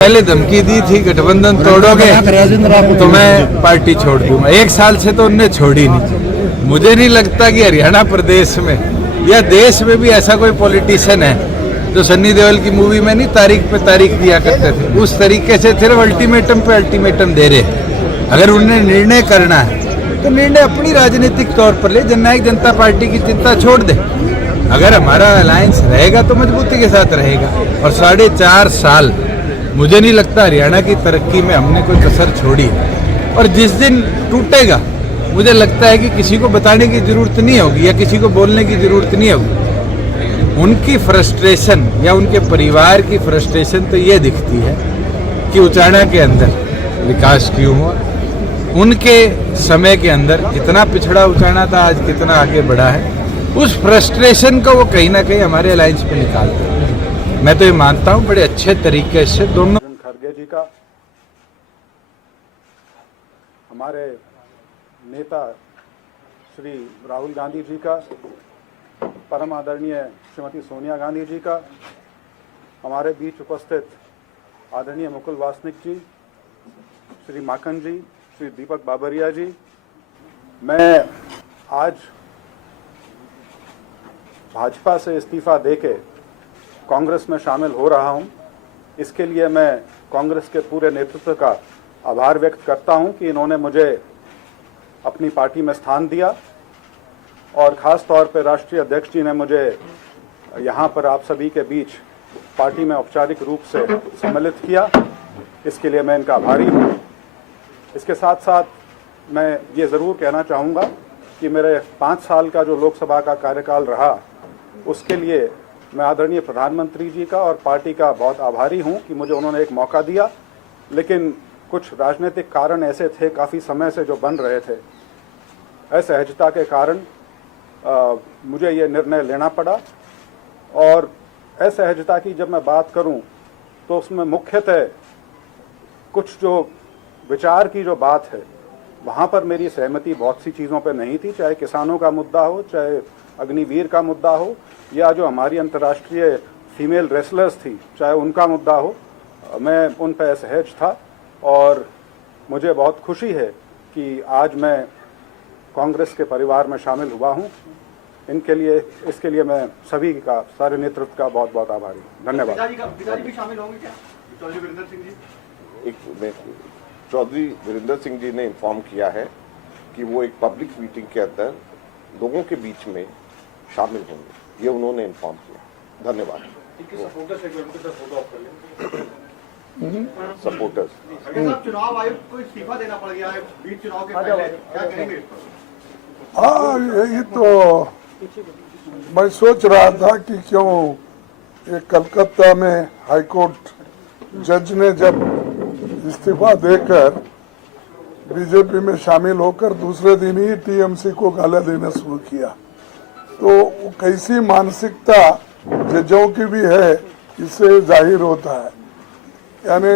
पहले धमकी दी थी गठबंधन तोड़ोगे तो मैं पार्टी छोड़ दूंगा। 1 साल से तो उनने छोड़ी नहीं। मुझे नहीं लगता कि हरियाणा प्रदेश में या देश में भी ऐसा कोई पॉलिटिशियन है जो सन्नी देओल की मूवी में नहीं तारीख पे तारीख दिया करते थे, उस तरीके से सिर्फ अल्टीमेटम पे अल्टीमेटम दे रहे। अगर उन्हें निर्णय करना है तो निर्णय अपनी राजनीतिक तौर पर ले, जननायक जनता पार्टी की चिंता छोड़ दे। अगर हमारा अलायंस रहेगा तो मजबूती के साथ रहेगा। और 4.5 साल मुझे नहीं लगता हरियाणा की तरक्की में हमने कोई कसर छोड़ी है। और जिस दिन टूटेगा मुझे लगता है कि किसी को बताने की जरूरत नहीं होगी या किसी को बोलने की जरूरत नहीं होगी। उनकी फ्रस्ट्रेशन या उनके परिवार की फ्रस्ट्रेशन तो ये दिखती है कि उचाना के अंदर विकास क्यों हुआ। उनके समय के अंदर जितना पिछड़ा उचाना था आज कितना आगे बढ़ा है, उस फ्रस्ट्रेशन को वो कहीं ना कहीं हमारे अलायंस पे निकालते हैं। मैं तो ये मानता हूँ बड़े अच्छे तरीके से दोनों। खड़गे जी का, हमारे नेता श्री राहुल गांधी जी का, परम आदरणीय श्रीमती सोनिया गांधी जी का, हमारे बीच उपस्थित आदरणीय मुकुल वासनिक जी, श्री माखन जी, श्री दीपक बाबरिया जी। मैं आज भाजपा से इस्तीफा देके कांग्रेस में शामिल हो रहा हूं। इसके लिए मैं कांग्रेस के पूरे नेतृत्व का आभार व्यक्त करता हूं कि इन्होंने मुझे अपनी पार्टी में स्थान दिया और ख़ास तौर पर राष्ट्रीय अध्यक्ष जी ने मुझे यहां पर आप सभी के बीच पार्टी में औपचारिक रूप से सम्मिलित किया। इसके लिए मैं इनका आभारी हूं। इसके साथ साथ मैं ये ज़रूर कहना चाहूँगा कि मेरे 5 साल का जो लोकसभा का कार्यकाल रहा उसके लिए मैं आदरणीय प्रधानमंत्री जी का और पार्टी का बहुत आभारी हूं कि मुझे उन्होंने एक मौका दिया। लेकिन कुछ राजनीतिक कारण ऐसे थे काफ़ी समय से जो बन रहे थे, असहजता के कारण मुझे ये निर्णय लेना पड़ा। और असहजता की जब मैं बात करूं तो उसमें मुख्यतः कुछ जो विचार की जो बात है वहाँ पर मेरी सहमति बहुत सी चीज़ों पर नहीं थी, चाहे किसानों का मुद्दा हो, चाहे अग्निवीर का मुद्दा हो, या जो हमारी अंतर्राष्ट्रीय फीमेल रेसलर्स थी चाहे उनका मुद्दा हो। मैं उन पर असहज था और मुझे बहुत खुशी है कि आज मैं कांग्रेस के परिवार में शामिल हुआ हूं। इसके लिए मैं सभी का, सारे नेतृत्व का बहुत बहुत आभारी हूं। धन्यवाद। पिताजी भी शामिल होंगे क्या? चौधरी वीरेंद्र सिंह जी? चौधरी वीरेंद्र सिंह जी ने इन्फॉर्म किया है कि वो एक पब्लिक मीटिंग के अंदर लोगों के बीच में शामिल होंगे, ये उन्होंने इन्फॉर्म किया। धन्यवाद। सपोर्टर्स चुनाव आयोग को इस्तीफा देना पड़ गया है बीच चुनाव के पहले, क्या कहेंगे? हाँ, यही तो मैं सोच रहा था कि क्यों ये कलकत्ता में हाईकोर्ट जज ने जब इस्तीफा देकर बीजेपी में शामिल होकर दूसरे दिन ही टीएमसी को गाला देना शुरू किया, तो कैसी मानसिकता जजों की भी है इससे जाहिर होता है। यानी